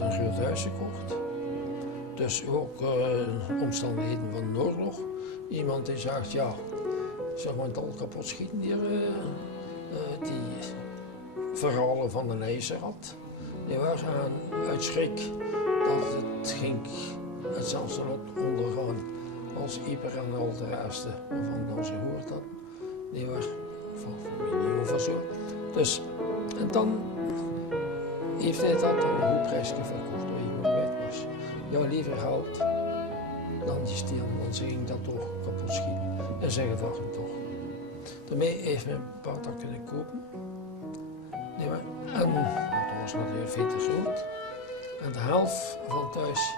had een groot huis gekocht. Dus ook omstandigheden van de oorlog. Iemand die zegt, ja, zeg maar het al kapot schieten hier. Die verhalen van de lezer had. Die waren uit schrik dat het ging het zelfs ondergaan als Ieper en al de rest van onze gehoord had. Die waren van familie of zo. Dus en dan heeft hij dat dan een goed prijsje verkocht, waar hij gewoon kwijt was. Ja, liever geld dan die steen, want ze ging dat toch kapot schieten. En ze gedachten toch. Daarmee heeft mijn pa dat kunnen kopen. Nee, maar, en dat was natuurlijk veel te groot. En de helft van thuis,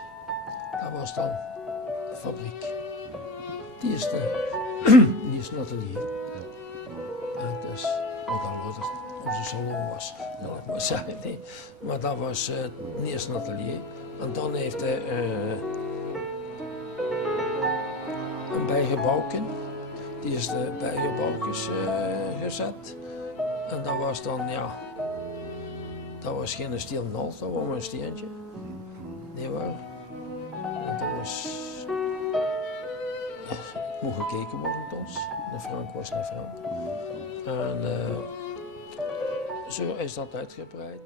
dat was dan de fabriek. Die is een atelier. En dus, wat dan wat onze salon was, dat ik maar zeggen, nee. Maar dat was het eerste atelier. En dan heeft hij een bijgebouwken. Die is de bijgebouwkjes gezet. En dat was dan, ja, dat was geen steel nalt, dat was maar een steentje. Nee waar. En dat was, het moest gekeken worden tot ons. De frank was niet frank. En zo is dat uitgebreid.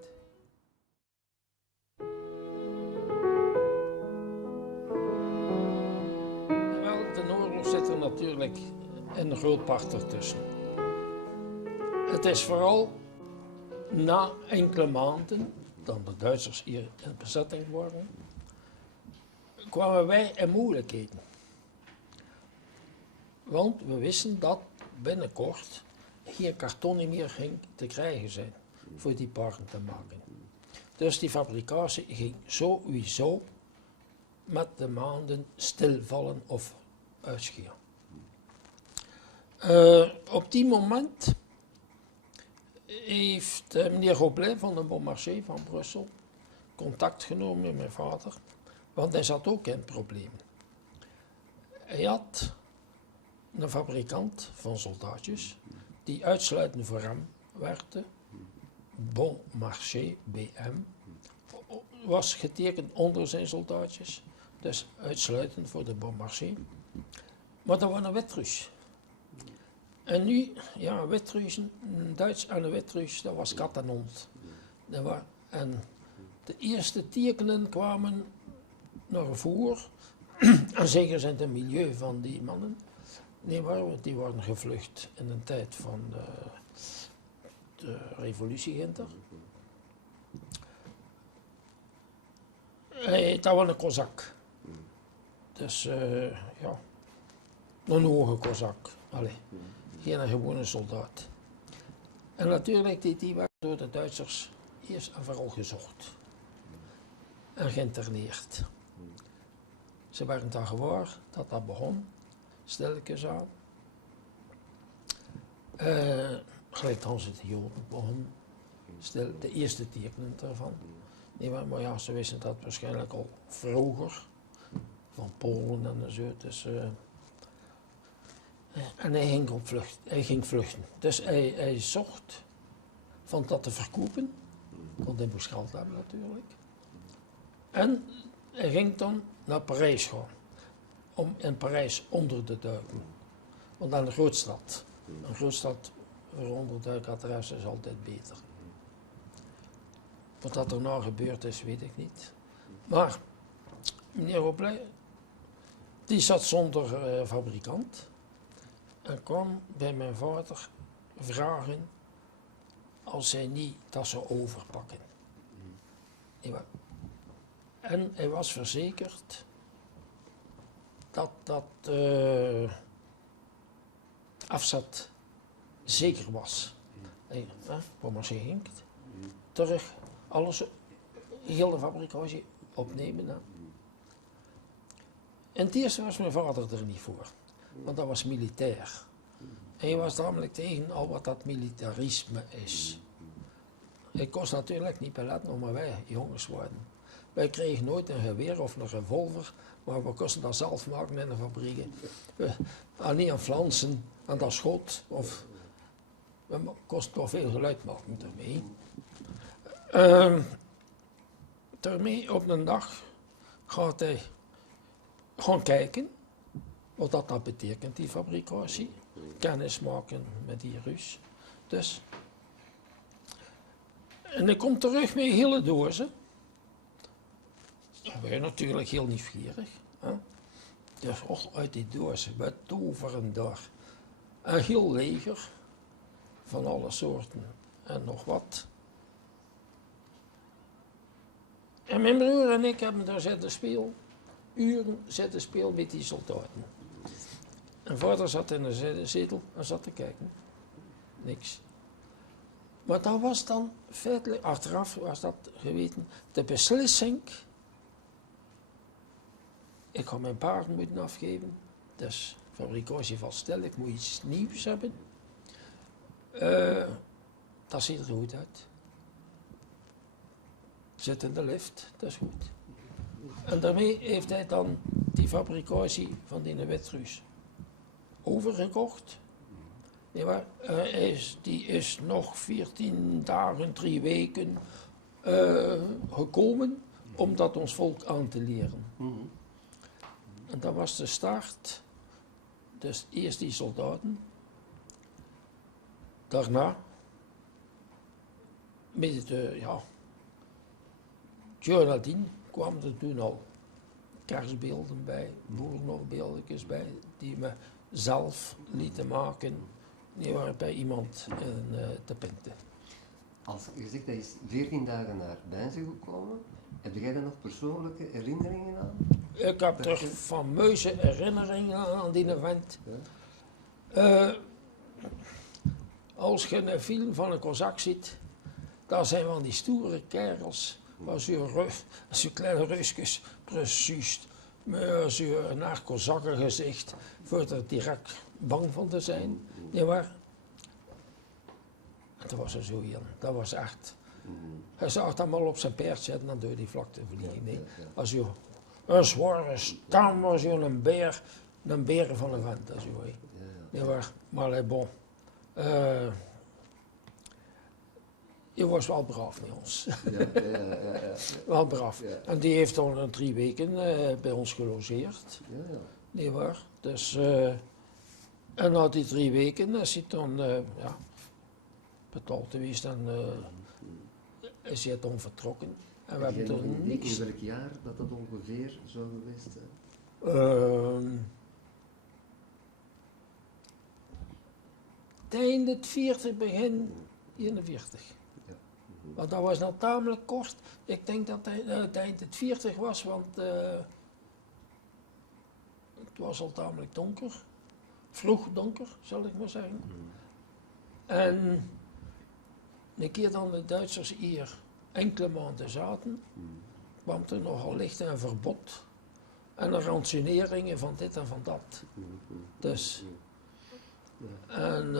Wel, de oorlog zit er natuurlijk een groot part ertussen. Het is vooral na enkele maanden, dan de Duitsers hier in bezetting waren, kwamen wij in moeilijkheden. Want we wisten dat binnenkort geen karton meer ging te krijgen zijn voor die parken te maken. Dus die fabrikatie ging sowieso met de maanden stilvallen of uitscheren. Op die moment heeft meneer Roblet van de Bon Marché van Brussel contact genomen met mijn vader, want hij zat ook in problemen. Hij had een fabrikant van soldaatjes die uitsluitend voor hem werkte, Bon Marché, BM, was getekend onder zijn soldaatjes, dus uitsluitend voor de Bon Marché. Maar dat was een Wit-Rus. En nu, ja, Wit-Russen, een Duits en een Wit-Rus, dat was kat en hond. En de eerste tekenen kwamen naar voren, en zeker in het milieu van die mannen, nee, maar die waren gevlucht in een tijd van de revolutie ginter. Dat was een kozak. Dus ja, een hoge kozak. Allee, geen gewone soldaat. En natuurlijk, die werden door de Duitsers eerst en vooral gezocht. En geïnterneerd. Ze werden dan gewaar dat dat begon, stilletjes aan. Gelijk Hans de Joden begon, stil, de eerste tekenen daarvan. Nee, maar ja, ze wisten dat waarschijnlijk al vroeger, van Polen en zo. Dus, en hij ging vluchten. Dus hij zocht van dat te verkopen, want hij moest geld hebben natuurlijk. En hij ging dan naar Parijs gaan, om in Parijs onder te duiken. Want aan een grootstad, voor onderduikadres is altijd beter. Wat dat erna gebeurd is, weet ik niet. Maar meneer Roblet, die zat zonder fabrikant en kwam bij mijn vader vragen als hij niet dat zou overpakken. En hij was verzekerd dat dat afzet zeker was. Wat maar ze ging terug alles, heel de fabrikatie opnemen. Hè. En het eerste was mijn vader er niet voor, want dat was militair. Hij was namelijk tegen al wat dat militarisme is. Ik kost natuurlijk niet beletten, maar wij jongens waren. Wij kregen nooit een geweer of een revolver, maar we kosten dat zelf maken in de fabrieken. Niet aan flansen, aan dat schot, of we kosten toch veel geluid maken daarmee. daarmee op een dag gaat hij gaan kijken wat dat betekent, die fabricatie. Kennis maken met die Rus. Dus. En hij komt terug met hele dozen. En wij natuurlijk heel nieuwsgierig. Hè? Dus uit die dozen, wat toveren daar. Een heel leger van alle soorten en nog wat. En mijn broer en ik hebben daar zitten spelen, uren zitten spelen met die soldaten. En vader zat in de zetel en zat te kijken. Niks. Maar dat was dan feitelijk, achteraf was dat geweten, de beslissing. Ik ga mijn paard moeten afgeven, dus fabricatie valt stil, ik moet iets nieuws hebben. Dat ziet er goed uit. Zit in de lift, dat is goed. En daarmee heeft hij dan die fabricatie van die Wit-Rus overgekocht. Die is nog 14 dagen, 3 weken gekomen om dat ons volk aan te leren. En dat was de start. Dus eerst die soldaten. Daarna, met de, nadien kwamen er toen al kerstbeelden bij, boerenhofbeeldjes bij, die we zelf lieten maken. Die waren bij iemand in te Pinte. Als je zegt dat je is 14 dagen naar Deinze gekomen, heb jij daar nog persoonlijke herinneringen aan? Ik heb toch fameuze herinneringen aan die event. Ja? Als je een film van een kozak ziet, daar zijn van die stoere kerels, waar zo'n kleine rusjes, precies, met zo'n naar kozakken gezicht, voor er direct bang van te zijn. Nee, maar dat was er zo in. Dat was echt. Hij zag dat maar op zijn paard zitten en door die vlakte vliegen. Nee. Als je een zware stam was, een beer van een vent. Nee, maar bon. Je was wel braaf met ons. Wel braaf. Ja. En die heeft dan 3 weken bij ons gelogeerd. Nee, waar. Dus, en na die 3 weken is hij dan betaald geweest en is hij dan vertrokken. En we hebben er niks. In welk jaar dat ongeveer zou geweest zijn? Eind het 40, begin 41. Want dat was nou tamelijk kort. Ik denk dat het eind het 40 was, want het was al tamelijk donker. Vroeg donker, zal ik maar zeggen. En een keer dan de Duitsers hier enkele maanden zaten, kwam er nogal licht een verbod. En de rationeringen van dit en van dat. Dus. En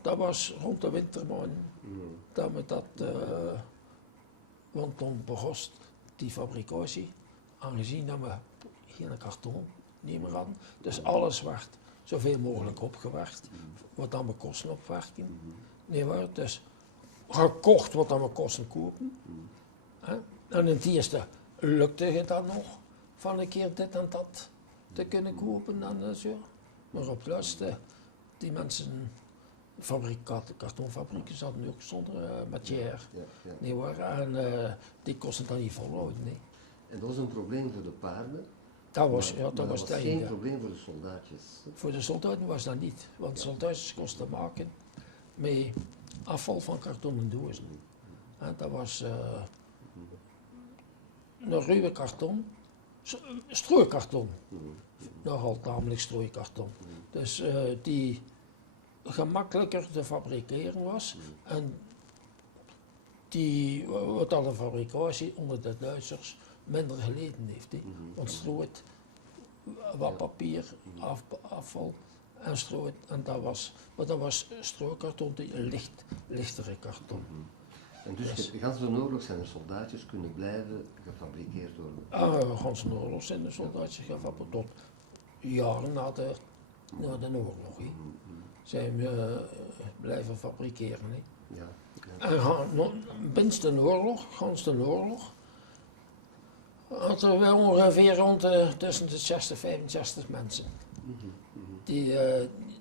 dat was rond de wintermaanden. Dat met dat, want dan begon die fabricatie, aangezien dat we geen karton niet meer hadden. Dus alles werd zoveel mogelijk opgewerkt, wat dan we kosten opwerken. Nee, waar, dus gekocht wat dan we kosten kopen. En in het eerste lukte het dan nog van een keer dit en dat te kunnen kopen en zo. Maar op het laatste, die mensen, kartonfabrieken zaten ook zonder matière. Nee, hoor, en die kosten dan niet volhouden. Nee. En dat was een probleem voor de paarden? Dat was geen probleem voor de soldaatjes? Voor de soldaten was dat niet, want soldaatjes kosten maken met afval van kartonnen dozen. Dat was een ruwe karton, strooikarton. Nogal tamelijk strooikarton. Dus die gemakkelijker te fabriceren was en die, wat dan de fabricatie onder de Duitsers minder geleden heeft. Want strooit, wat papier, afval en strooit, en dat was strooikarton, die lichtere karton. En dus de hele oorlog zijn de soldaatjes kunnen blijven gefabriceerd worden? De hele oorlog zijn de soldaatjes gefabriceerd tot jaren na de oorlog. Zijn we blijven fabriceren. Ja. En binnen de oorlog, gans de oorlog, had er wel ongeveer rond tussen de 60 en 65 mensen.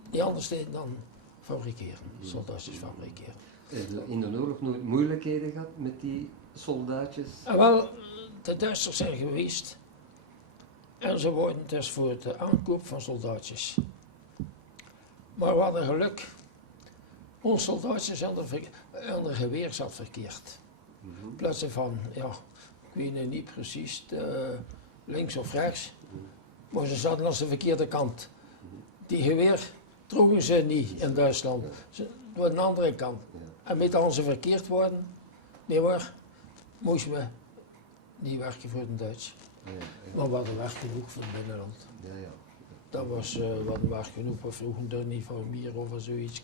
Die anders deden dan fabrikeren, soldaatjes fabrikeren. Heb je in de oorlog nooit moeilijkheden gehad met die soldaatjes? En wel, de Duitsers zijn geweest en ze worden dus voor de aankoop van soldaatjes. Maar we hadden geluk, onze soldaatjes aan de geweer zat verkeerd. In plaats van, ja, ik weet niet precies, links of rechts, maar ze zaten aan de verkeerde kant. Die geweer droegen ze niet in Duitsland, door de andere kant. En met als ze verkeerd worden, nee hoor, moesten we niet werken voor de Duits. Maar we hadden werk genoeg voor het binnenland. Dat was wat werk genoeg, we vroegen er niet van meer of zoiets.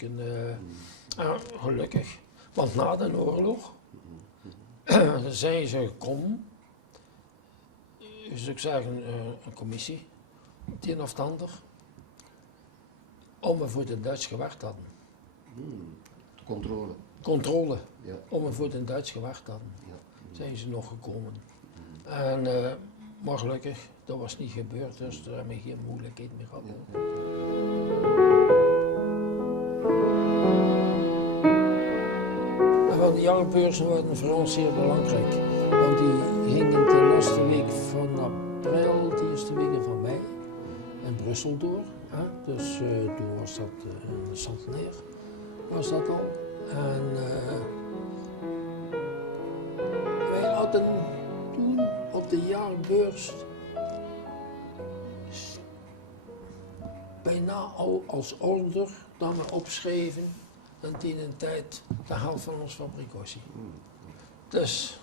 Gelukkig, want na de oorlog zijn ze gekomen, dus ik zeg een commissie, het een of het ander, om we voor de Duits gewerkt hadden. Controle. Controle, Ja. om we voor de Duits gewerkt hadden, zijn ze nog gekomen. En, maar gelukkig, dat was niet gebeurd, dus daar hebben we geen moeilijkheid meer gehad. En van de jaarbeurzen waren voor ons zeer belangrijk, want die gingen de laatste week van april, de eerste weken van mei, in Brussel door. Hè? Dus toen was dat in Centenaire, was dat al. En wij hadden toen op de jaarbeurs bijna al als order dat we opschreven en tegen een tijd de helft van ons fabriek was. Dus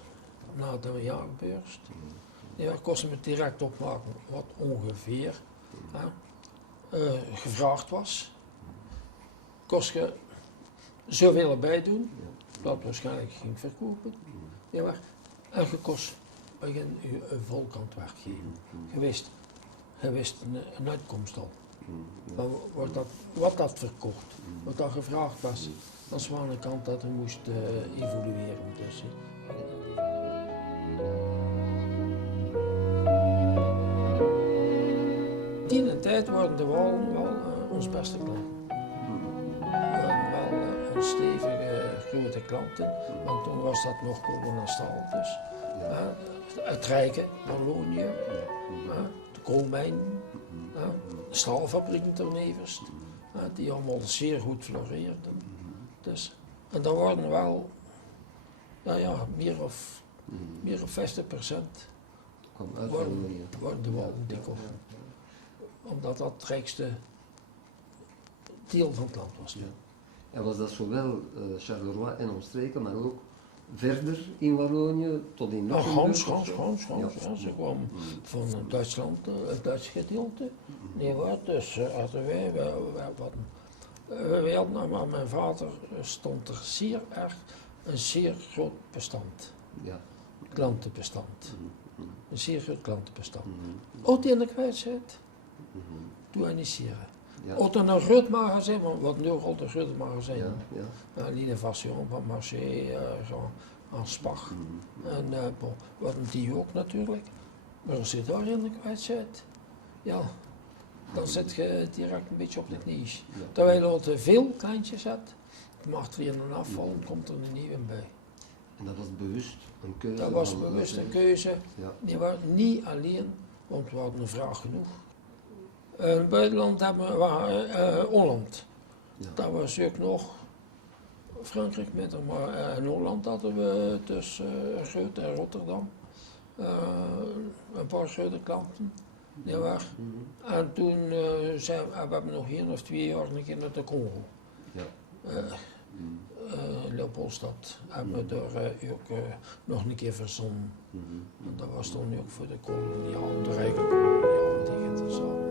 na de jaarbeurs, ja, kosten we direct opmaken wat ongeveer gevraagd was. Kost je zoveel erbij doen, dat waarschijnlijk ging verkopen. Ja, maar, en je kost begin een volkant weggeven. Je wist een uitkomst al. Wat dat verkocht, wat dat gevraagd was, dat is aan de kant dat we moesten evolueren. Dus, in die tijd waren de Walen wel ons beste klant. We hadden wel stevige grote klanten, want toen was dat nog koloniaal dus. Het rijke, Wallonië, de koolmijnen, de staalfabrieken ternevens, die allemaal zeer goed floreerden. Dus, en dan worden wel, nou ja, meer of 50% worden de Walen dik op. Omdat dat het rijkste deel van het land was. En was dat zowel Charleroi en omstreken, maar ook verder in Wallonië tot in Luxemburg? Ja, ze kwamen van Duitsland, het Duitse gedeelte. Nee, dus hadden wij hadden, maar mijn vader stond er zeer erg een zeer groot bestand. Klantenbestand. Een zeer groot klantenbestand. Ook in de kwijtheid, toen initiëren. Ook een groot magazijn, wat nu al de grote magazijn. L'Innovation van Marché, aan Spach. En wat die ook natuurlijk. Maar als je daar in de kwijtheid, ja, dan zit je direct een beetje op de knie. Terwijl je veel kleintjes hebt, mag er in een afval, komt er een nieuwe bij. En dat was bewust een keuze? Dat was bewust een keuze. Die was niet alleen, want we hadden een vraag genoeg. In het buitenland hebben we Holland. Dat was ook nog Frankrijk met, maar in Holland hadden we dus Groot en Rotterdam. Een paar grote klanten. En toen hebben we nog 1 of 2 jaar een keer naar de Congo. Leopoldstad hebben we daar ook nog een keer verzonnen. Dat was dan ook voor de kolonialen, de rijke kolonialen die interessant.